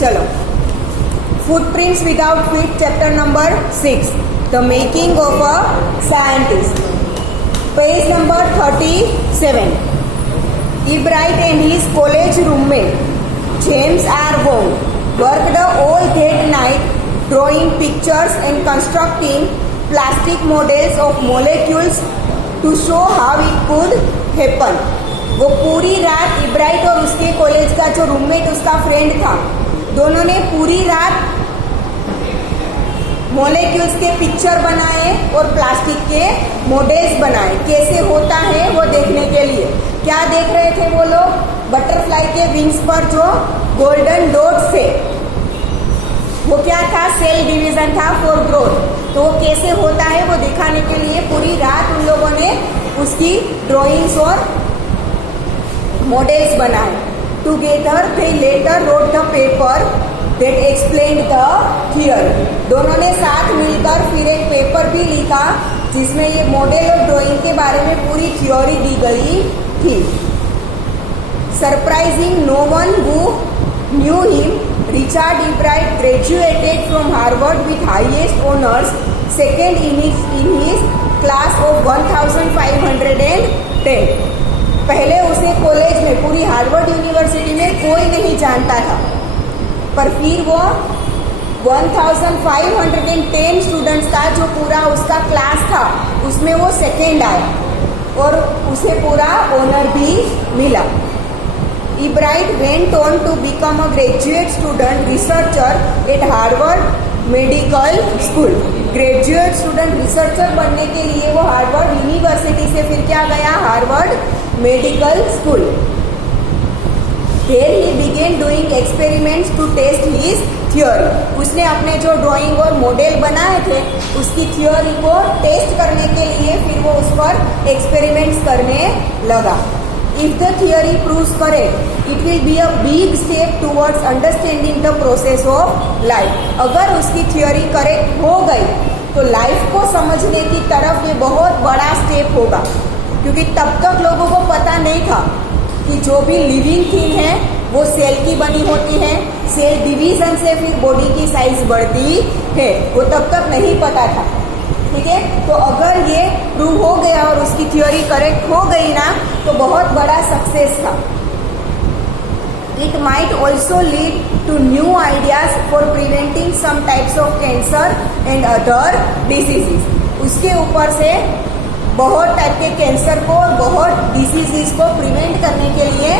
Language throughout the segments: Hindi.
चलो, footprints without feet, chapter number 6, the making of a scientist, page number 37. Ebright and his college roommate James R. Wong worked all that night drawing pictures and constructing plastic models of molecules to show how it could happen. वो पूरी रात इब्राइट और उसके कॉलेज का जो रूममेट उसका फ्रेंड था, दोनों ने पूरी रात मॉलिक्यूल्स के पिक्चर बनाए और प्लास्टिक के मॉडल्स बनाए, कैसे होता है वो देखने के लिए. क्या देख रहे थे वो लोग? बटरफ्लाई के विंग्स पर जो गोल्डन डॉट्स थे, वो क्या था? सेल डिवीजन था फॉर ग्रोथ. तो वो कैसे होता है वो दिखाने के लिए पूरी रात उन लोगों ने उसकी ड्राइंग्स और मॉडल्स बनाए. Together they letter wrote the paper that explained the theory. दोनों ने साथ मिलकर फिर एक पेपर भी लिखा जिसमें ये मॉडल और ड्राइंग के बारे में पूरी थ्योरी दी गई थी. Surprising no one who knew him, Richard Ebright graduated from Harvard with highest honours, second in his class of 1510. पहले उसे कॉलेज में, पूरी हार्वर्ड यूनिवर्सिटी में कोई नहीं जानता था, पर फिर वो 1510 स्टूडेंट्स का जो पूरा उसका क्लास था उसमें वो सेकेंड आया और उसे पूरा ऑनर भी मिला. Ebright went on to become a graduate student researcher at Harvard medical school. Graduate student researcher बनने के लिए वो हार्वर्ड यूनिवर्सिटी से फिर क्या गया? Harvard medical school. Here he began doing experiments to test his theory. उसने अपने जो ड्राइंग और मॉडल बनाए थे उसकी थ्योरी को टेस्ट करने के लिए फिर वो उस पर एक्सपेरिमेंट्स करने लगा. If the theory proves correct, it will be a big step towards understanding the process of life. अगर उसकी थ्योरी करेक्ट हो गई तो लाइफ को समझने की तरफ ये बहुत बड़ा स्टेप होगा, क्योंकि तब तक लोगों को पता नहीं था कि जो भी लिविंग थिंग है वो सेल की बनी होती है, सेल डिवीजन से फिर बॉडी की साइज बढ़ती है, वो तब तक नहीं पता था. ठीक है, तो अगर ये प्रूव हो गया और उसकी थ्योरी करेक्ट हो गई ना तो बहुत बड़ा सक्सेस था. It might also lead to new ideas for preventing some types of cancer and other diseases. उसके ऊपर से बहुत टाइप के कैंसर को और बहुत डिसीजेस को प्रिवेंट करने के लिए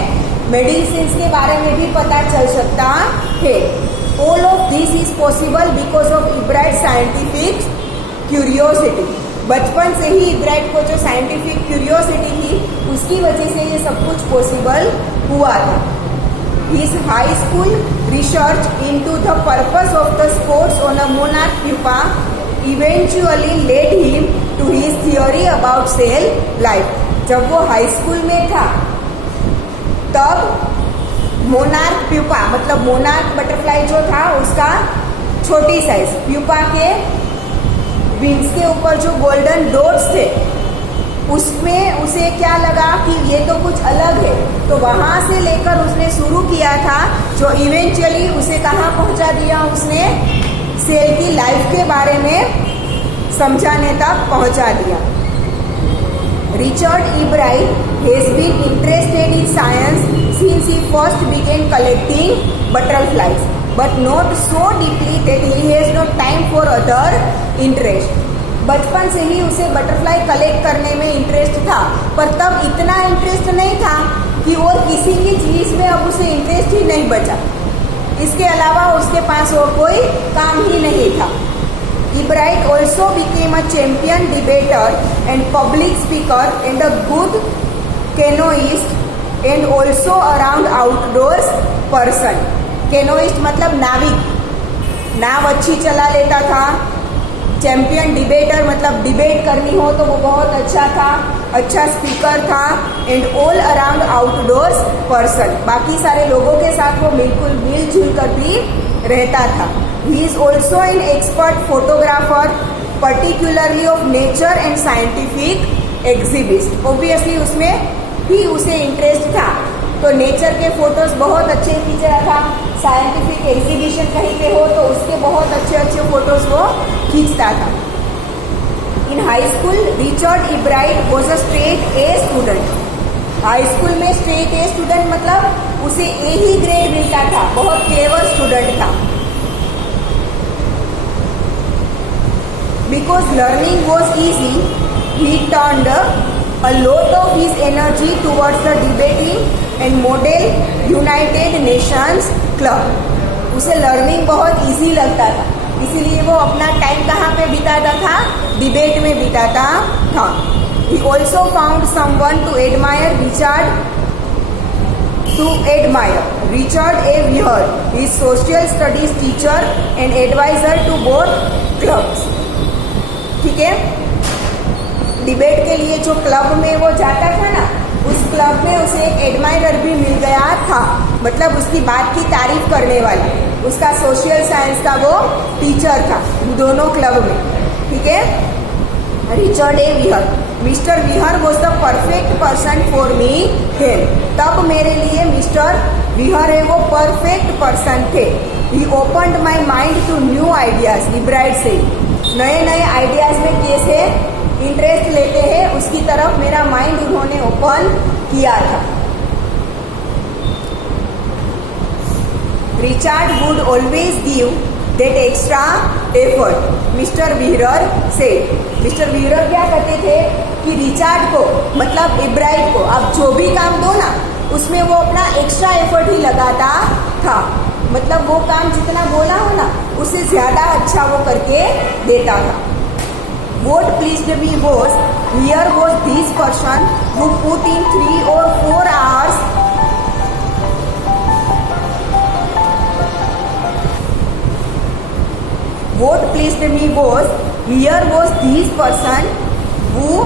मेडिसिन के बारे में भी पता चल सकता है. All of this is possible because of Ebright scientific curiosity. बचपन से ही इब्राइट को जो साइंटिफिक क्यूरियोसिटी थी उसकी वजह से ये सब कुछ पॉसिबल हुआ था. His high school research into the purpose of the spots on a monarch pupa eventually led him to his theory about cell life. जब वो हाई स्कूल में था तब मोनार्क प्यूपा, मतलब मोनार्क बटरफ्लाई जो था उसका छोटी साइज, प्यूपा के विंग्स के ऊपर जो गोल्डन डॉट्स थे उसमें उसे क्या लगा कि ये तो कुछ अलग है, तो वहां से लेकर उसने शुरू किया था जो इवेंचुअली उसे कहाँ पहुंचा दिया, उसने सेल की लाइफ के बारे में समझाने तक पहुंचा दिया. Richard Ebright has been interested in science since he first began collecting butterflies, but not so deeply that he has no time for other interest. बचपन से ही उसे बटरफ्लाई कलेक्ट करने में इंटरेस्ट था, पर तब इतना इंटरेस्ट नहीं था कि और किसी की चीज में अब उसे इंटरेस्ट ही नहीं बचा. इसके अलावा उसके पास और कोई काम ही नहीं था. Ebright also became a champion debater and public speaker and a good canoeist and also around outdoors person. Canoeist मतलब नाविक, नाव अच्छी चला लेता था. चैंपियन डिबेटर मतलब डिबेट करनी हो तो वो बहुत अच्छा था, अच्छा स्पीकर था. And all around outdoors person, बाकी सारे लोगों के साथ वो बिल्कुल मिलजुल कर भी रहता था. He is also an expert photographer particularly of nature and scientific exhibit. Obviously उसमें भी उसे इंटरेस्ट था, तो नेचर के फोटोज बहुत अच्छे खींच रहा था, साइंटिफिक एग्जीबिशन कहीं पे हो तो उसके बहुत अच्छे अच्छे फोटोज वो खींचता था। इन high school Richard Ebright was a straight a student. High school में स्ट्रेट ए स्टूडेंट मतलब उसे ए ही ग्रेड मिलता था, बहुत क्लेवर स्टूडेंट था। Because learning was easy he turned a lot of his energy towards the debating and model United Nations Club। उसे लर्निंग बहुत इजी लगता था, इसीलिए वो अपना टाइम कहाँ पे बिताता था, डिबेट में बिताता था। He also found someone to admire Richard A. Weir, his social studies teacher and advisor to both clubs। ठीक है, डिबेट के लिए जो क्लब में वो जाता था ना, उस क्लब में उसे एक एडमायरर भी मिल गया था, मतलब उसकी बात की तारीफ करने वाला, उसका सोशल साइंस का वो टीचर था दोनों क्लब में। ठीक है, Richard A Weir, mister Weir was the perfect person for me him. तब मेरे लिए मिस्टर विहर है वो परफेक्ट पर्सन थे। He opened my mind to new ideas. इब्राइट से नए नए आइडियाज में कैसे इंटरेस्ट लेते हैं उसकी तरफ मेरा माइंड उन्होंने ओपन किया था। Richard would always give that extra effort, mister wheeler से। मिस्टर व्हीलर क्या कहते थे कि रिचर्ड को मतलब इब्राइट को आप जो भी काम दो ना उसमें वो अपना एक्स्ट्रा एफर्ट ही लगाता था, मतलब वो काम जितना बोला हो ना उससे ज्यादा अच्छा वो करके देता था। What pleased me was, here was this person who put in 3 or 4 hours What pleased me was, here was this person who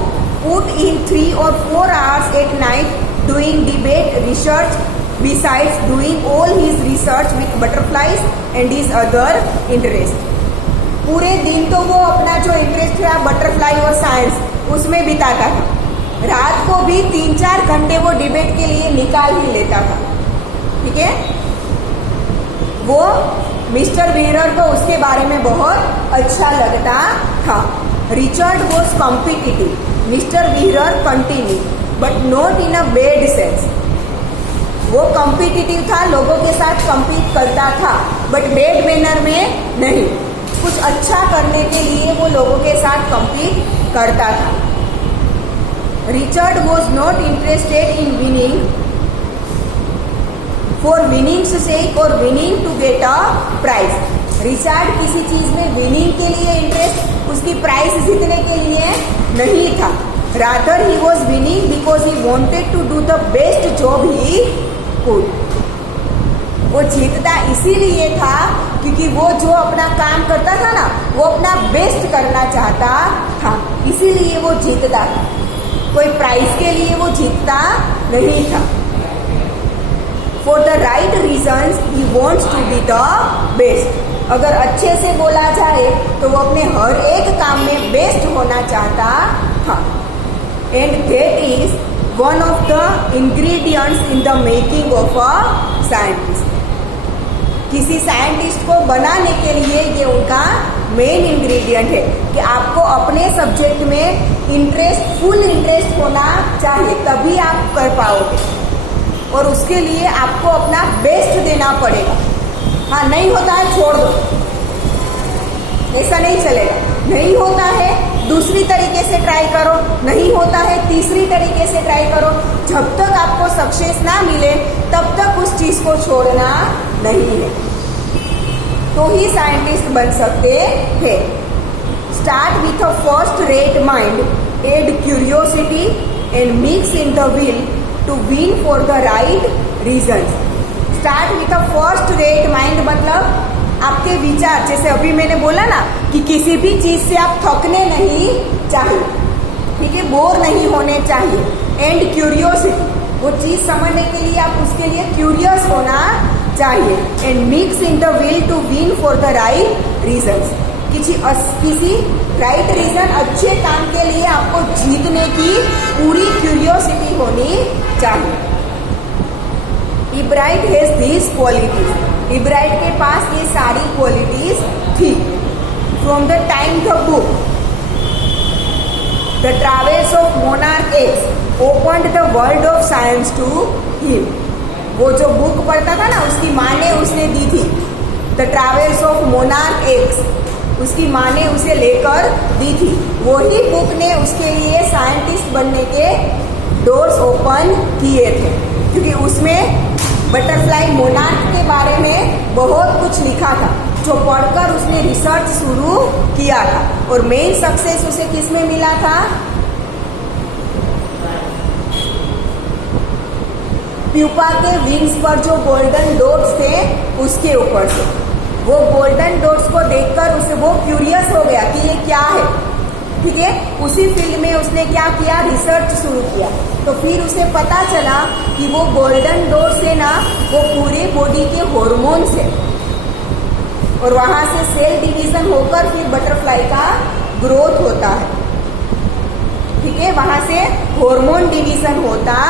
put in 3 or 4 hours at night doing debate research besides doing all his research with butterflies and his other interests। पूरे दिन तो वो अपना जो इंटरेस्ट था बटरफ्लाई और साइंस उसमें बिताता था, रात को भी 3-4 घंटे वो डिबेट के लिए निकाल ही लेता था। ठीक है, वो मिस्टर व्हीलर को उसके बारे में बहुत अच्छा लगता था। Richard was competitive, mister wheeler continue but not in a bad sense. वो कॉम्पिटिटिव था, लोगों के साथ कम्पीट करता था बट बैड मैनर में नहीं, कुछ अच्छा करने के लिए वो लोगों के साथ कम्पीट करता था। Richard was not interested in winning for winning's sake और winning to get a prize. Richard किसी चीज में विनिंग के लिए इंटरेस्ट, उसकी प्राइज जीतने के लिए नहीं था। Rather he was winning because he wanted to do the best job he could. वो जीतता इसीलिए था क्योंकि वो जो अपना काम करता था ना वो अपना बेस्ट करना चाहता था, इसीलिए वो जीतता था, कोई प्राइज के लिए वो जीतता नहीं था। For the right reasons he wants to be the best. अगर अच्छे से बोला जाए तो वो अपने हर एक काम में बेस्ट होना चाहता था। And that is one of the ingredients in the making of a scientist. किसी साइंटिस्ट को बनाने के लिए ये उनका मेन इंग्रेडिएंट है कि आपको अपने सब्जेक्ट में इंटरेस्ट, फुल इंटरेस्ट होना चाहिए, तभी आप कर पाओगे और उसके लिए आपको अपना बेस्ट देना पड़ेगा। हाँ, नहीं होता है छोड़ दो, ऐसा नहीं चलेगा। नहीं होता है दूसरी तरीके से ट्राई करो, नहीं होता है तीसरी तरीके से ट्राई करो। जब तक आपको सक्सेस ना मिले तब तक उस चीज को छोड़ना नहीं है, तो ही साइंटिस्ट बन सकते हैं। Start with a first rate mind, add curiosity and mix in the will to win for the right reason. Start with a first rate mind मतलब आपके विचार, जैसे अभी मैंने बोला ना कि किसी भी चीज से आप थकने नहीं चाहिए, ठीक है, बोर नहीं होने चाहिए। एंड क्यूरियोसिटी, वो चीज समझने के लिए आप उसके लिए क्यूरियस होना चाहिए। And mix in the will to win for the right reason, किसी राइट रीजन, अच्छे काम के लिए आपको जीतने की पूरी क्यूरियोसिटी होनी चाहिए। Ebright has this qualities. Ebright के पास ये सारी क्वालिटीज थी। From the time the book the travels of monarch X opened the world of science to him. वो जो बुक पढ़ता था ना, उसकी माँ ने उसने दी थी। The travels of monarch x, उसकी माँ ने उसे लेकर दी थी। वही बुक ने उसके लिए साइंटिस्ट बनने के डोर्स ओपन किए थे, क्योंकि उसमें बटरफ्लाई मोनार्क के बारे में बहुत कुछ लिखा था, जो पढ़कर उसने रिसर्च शुरू किया था। और मेन सक्सेस उसे किस में मिला था? प्यूपा के विंग्स पर जो गोल्डन डॉट्स थे उसके ऊपर से। वो गोल्डन डॉट्स को देखकर उसे वो क्यूरियस हो गया कि ये क्या है। ठीक है, उसी फील्ड में उसने क्या किया? रिसर्च शुरू किया। तो फिर उसे पता चला कि वो गोल्डन डॉट्स है ना, वो पूरे बॉडी के हॉर्मोन्स है, और वहां से सेल डिवीजन होकर फिर बटरफ्लाई का ग्रोथ होता है। ठीक है, वहां से हार्मोन डिवीजन होता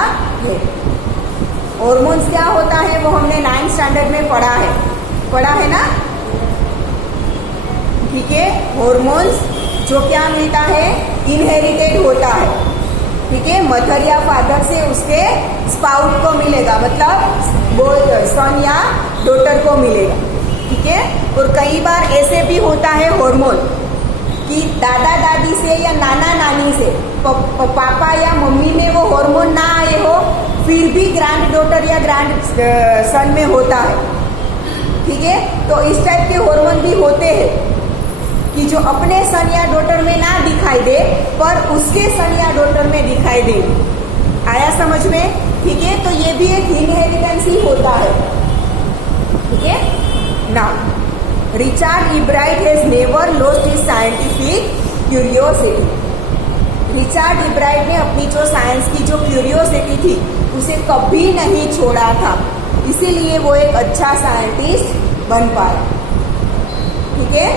है। हार्मोन्स क्या होता है वो हमने 9th स्टैंडर्ड में पढ़ा है ना। ठीक है, हार्मोन्स जो क्या मिलता है? इनहेरिटेड होता है। ठीक है, मदर या फादर से उसके स्पाउट को मिलेगा, मतलब सन या डॉटर को मिलेगा। ठीक है, और कई बार ऐसे भी होता है हार्मोन कि दादा दादी से या नाना नानी से, पापा या मम्मी में वो हार्मोन ना आए हो, फिर भी ग्रैंड डॉटर या ग्रैंड सन में होता है। ठीक है, तो इस टाइप के हार्मोन भी होते हैं कि जो अपने सन या डॉटर में ना दिखाई दे, पर उसके सन या डॉटर में दिखाई दे। आया समझ में? ठीक है, तो ये भी एक इनहेरिटेंस ही होता है। ठीक है, now Richard Ebright has never lost his scientific curiosity. Richard Ebright ने अपनी जो साइंस की जो क्यूरियोसिटी थी उसे कभी नहीं छोड़ा था, इसीलिए वो एक अच्छा साइंटिस्ट बन पाया। ठीक है,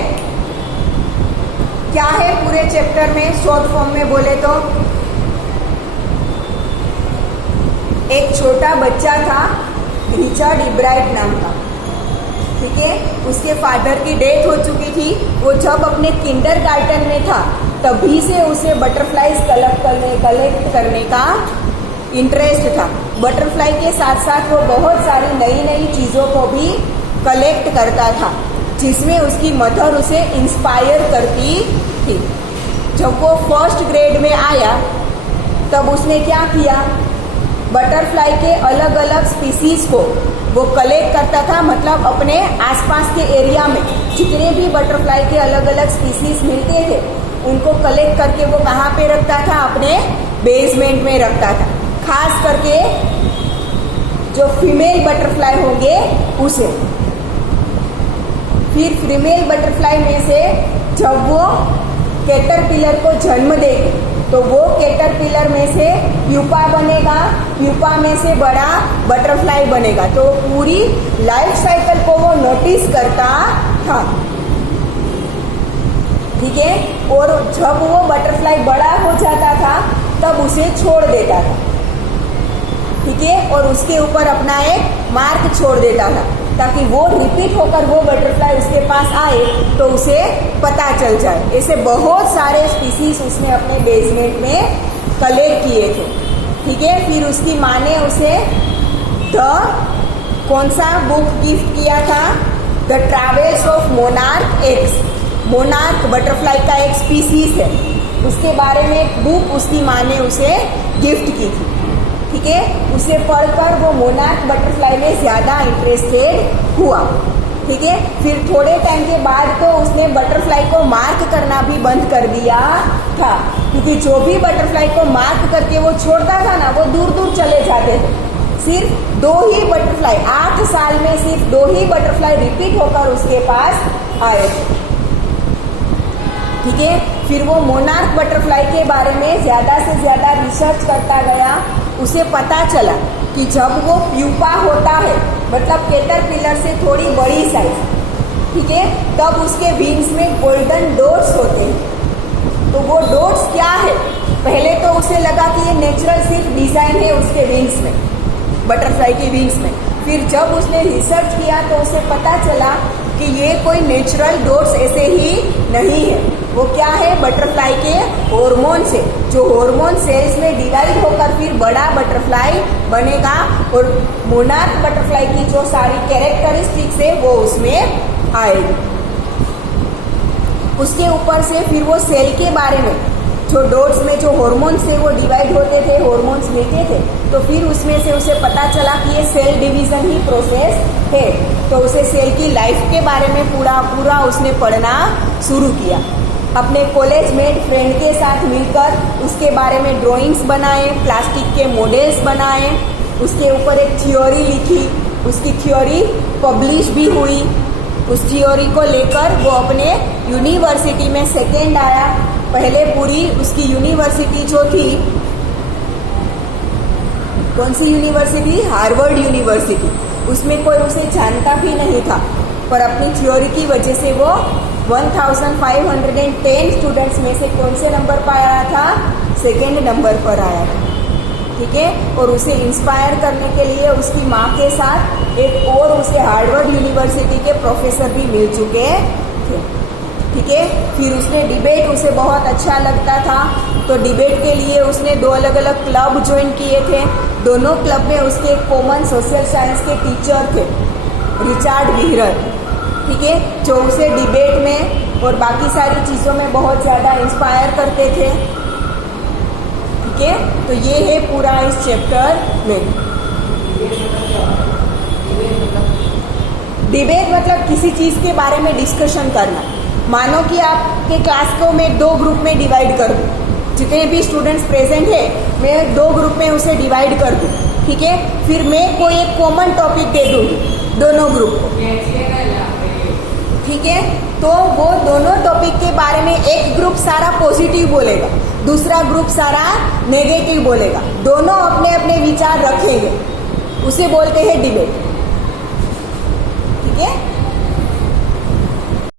क्या है पूरे चैप्टर में? शॉर्ट फॉर्म में बोले तो एक छोटा बच्चा था, रिचर्ड इब्राइट नाम का। ठीक है, उसके फादर की डेथ हो चुकी थी। वो जब अपने किंडरगार्टन में था तभी से उसे बटरफ्लाईज कलेक्ट करने का इंटरेस्ट था। बटरफ्लाई के साथ साथ वो बहुत सारी नई नई चीज़ों को भी कलेक्ट करता था, जिसमें उसकी मदर उसे इंस्पायर करती थी। जब वो फर्स्ट ग्रेड में आया तब उसने क्या किया? बटरफ्लाई के अलग अलग स्पीसीज को वो कलेक्ट करता था, मतलब अपने आसपास के एरिया में जितने भी बटरफ्लाई के अलग अलग स्पीसीज मिलते थे उनको कलेक्ट करके वो कहाँ पे रखता था? अपने बेसमेंट में रखता था। खास करके जो फीमेल बटरफ्लाई होंगे उसे। फिर फीमेल बटरफ्लाई में से जब वो कैटरपिलर को जन्म देगी तो वो कैटरपिलर में से प्यूपा बनेगा, प्यूपा में से बड़ा बटरफ्लाई बनेगा। तो पूरी लाइफ साइकिल को वो नोटिस करता था। ठीक है, और जब वो बटरफ्लाई बड़ा हो जाता था तब उसे छोड़ देता था। ठीक है, और उसके ऊपर अपना एक मार्क छोड़ देता था ताकि वो रिपीट होकर वो बटरफ्लाई उसके पास आए तो उसे पता चल जाए। ऐसे बहुत सारे स्पीसीज उसने अपने बेसमेंट में कलेक्ट किए थे। ठीक है, फिर उसकी माँ ने उसे कौन सा बुक गिफ्ट किया था? The travels of monarch x. Monarch butterfly का एक स्पीसीज है, उसके बारे में एक बुक उसकी माँ ने उसे गिफ्ट की थी। ठीक है, उसे पढ़कर वो मोनार्क बटरफ्लाई में ज़्यादा इंटरेस्टेड हुआ। ठीक है, फिर थोड़े टाइम के बाद तो उसने बटरफ्लाई को मार्क करना भी बंद कर दिया था, क्योंकि जो भी बटरफ्लाई को मार्क करके वो छोड़ता था ना, वो दूर दूर चले जाते थे। सिर्फ 2 ही बटरफ्लाई, 8 साल में सिर्फ 2 ही बटरफ्लाई रिपीट होकर उसके पास आए थे। ठीक है, फिर वो मोनार्क बटरफ्लाई के बारे में ज़्यादा से ज़्यादा रिसर्च करता गया। उसे पता चला कि जब वो प्यूपा होता है, मतलब कैटरपिलर से थोड़ी बड़ी साइज, ठीक है, तब उसके विंग्स में गोल्डन डॉट्स होते हैं। तो वो डॉट्स क्या है? पहले तो उसे लगा कि ये नेचुरल सिर्फ डिजाइन है उसके विंग्स में, बटरफ्लाई के विंग्स में। फिर जब उसने रिसर्च किया तो उसे पता चला कि ये कोई नेचुरल डॉट्स ऐसे ही नहीं है, वो क्या है, बटरफ्लाई के हार्मोन से, जो हार्मोन सेल्स में डिवाइड होकर फिर बड़ा बटरफ्लाई बनेगा और मोनार्क बटरफ्लाई की जो सारी कैरेक्टरिस्टिक्स है वो उसमें आएगी। उसके ऊपर से फिर वो सेल के बारे में, जो डॉट्स में जो हार्मोन से वो डिवाइड होते थे, हार्मोन्स लेते थे, तो फिर उसमें से उसे पता चला कि ये सेल डिवीजन ही प्रोसेस है। तो उसे सेल की लाइफ के बारे में पूरा उसने पढ़ना शुरू किया। अपने कॉलेज मेट फ्रेंड के साथ मिलकर उसके बारे में ड्राइंग्स बनाए, प्लास्टिक के मॉडल्स बनाए, उसके ऊपर एक थ्योरी लिखी, उसकी थ्योरी पब्लिश भी हुई। उस थ्योरी को लेकर वो अपने यूनिवर्सिटी में सेकेंड आया। पहले पूरी उसकी यूनिवर्सिटी जो थी, कौन सी यूनिवर्सिटी, हार्वर्ड यूनिवर्सिटी, उसमें कोई उसे जानता भी नहीं था, पर अपनी थ्योरी की वजह से वो 1510 स्टूडेंट्स में से कौन से नंबर पर आया था, सेकेंड नंबर पर आया था। ठीक है, और उसे इंस्पायर करने के लिए उसकी माँ के साथ एक और उसे हार्वर्ड यूनिवर्सिटी के प्रोफेसर भी मिल चुके थे। ठीक है, फिर उसने डिबेट, उसे बहुत अच्छा लगता था, तो डिबेट के लिए उसने 2 अलग अलग क्लब ज्वाइन किए थे। दोनों क्लब में उसके कॉमन सोशल साइंस के टीचर थे, रिचर्ड व्हीलर। ठीक है, जो उसे डिबेट में और बाकी सारी चीज़ों में बहुत ज़्यादा इंस्पायर करते थे। ठीक है, तो ये है पूरा इस चैप्टर में। डिबेट मतलब किसी चीज़ के बारे में डिस्कशन करना। मानो कि आपके क्लास को मैं 2 ग्रुप में डिवाइड कर दूँ, जितने भी स्टूडेंट्स प्रेजेंट है मैं 2 ग्रुप में उसे डिवाइड कर दूँ। ठीक है, फिर मैं कोई एक कॉमन टॉपिक दे दूँगी दोनों ग्रुप को। ठीक है, तो वो दोनों टॉपिक के बारे में एक ग्रुप सारा पॉजिटिव बोलेगा, दूसरा ग्रुप सारा नेगेटिव बोलेगा, दोनों अपने अपने विचार रखेंगे, उसे बोलते हैं डिबेट। ठीक है।